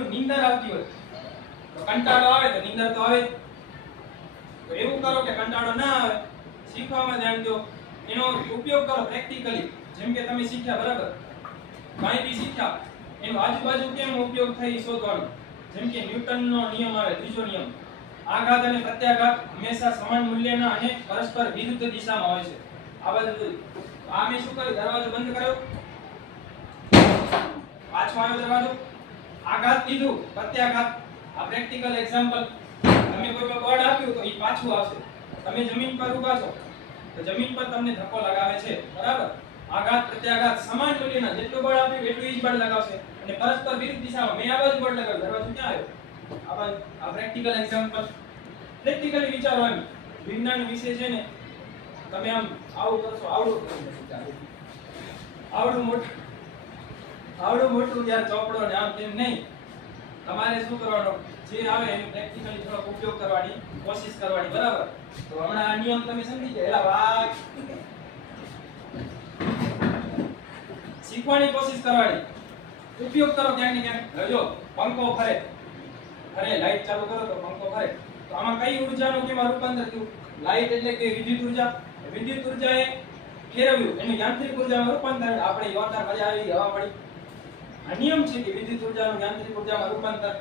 આજુબાજુ નીંદર આવતી હોય તો કંટાળો આવે તો નીંદર તો આવે જ. તો એવું કરો કે કંટાળો ના આવે, શીખવામાં ધ્યાન દો, એનો ઉપયોગ કરો પ્રેક્ટિકલી. જેમ કે તમે શીખ્યા બરાબર, કાંઈ બી શીખ્યા એનો આજુબાજુ કેમ ઉપયોગ થાય એ શોધવાનું. જેમ કે ન્યૂટનનો નિયમ આવે, ત્રીજો નિયમ, આઘાત અને પ્રત્યાઘાત હંમેશા સમાન મૂલ્યના અને પરસ્પર વિરુદ્ધ દિશામાં હોય છે. આ બાજુ આ મેં શું કર્યું, દરવાજો બંધ કર્યો, પાછો આવ્યો દરવાજો, આઘાત લીધું, પ્રત્યાઘાત. આ પ્રેક્ટિકલ એક્ઝામ્પલ. તમે કોઈ પર બળ આપ્યું તો એ પાછું આવશે. તમે જમીન પર ઊભા છો તો જમીન પર તમને ધક્કો લગાવે છે, બરાબર. આઘાત પ્રત્યાઘાત સમાન મૂલ્યના, જેટલું બળ આપ્યું એટલું જ બળ લગાવશે. અને પરસ્પર વિરુદ્ધ દિશામાં, મેં આ બાજુ બળ લગાવ્યું, દરવાજો ક્યાં આવ્યો? આ બાજુ. આ પ્રેક્ટિકલ એક્ઝામ્પલ. પ્રેક્ટિકલી વિચારો. એમ વિજ્ઞાન વિશે છે ને, તમે આમ આવું કરશો, આવડું મોટું જ્યારે ચોપડો ને આમ તેમ નહીં. તમારે શું કરવાનું, જે આવે એનો પ્રેક્ટિકલી થોડોક ઉપયોગ કરવાની કોશિશ કરવાની, બરાબર. તો હમણાં આ નિયમ તમે સમજી ગયા, એલા વાહ, શીખવાની કોશિશ કરવાની, ઉપયોગ કરો ક્યાંક ને ક્યાંક. જો પંખો ફરે, લાઈટ ચાલુ કરો તો પંખો ફરે, તો આમાં કઈ ઊર્જાનું કેમાં રૂપાંતર થયું? લાઈટ એટલે કે વિદ્યુત ઊર્જા. વિદ્યુત ઊર્જાએ ફેરવ્યું, એનું યાંત્રિક ઊર્જામાં રૂપાંતર. આપણે જોરદાર મજા આવી, હવા પડી. આ નિયમ છે કે વિદ્યુત ઊર્જાનું યાંત્રિક ઊર્જામાં રૂપાંતર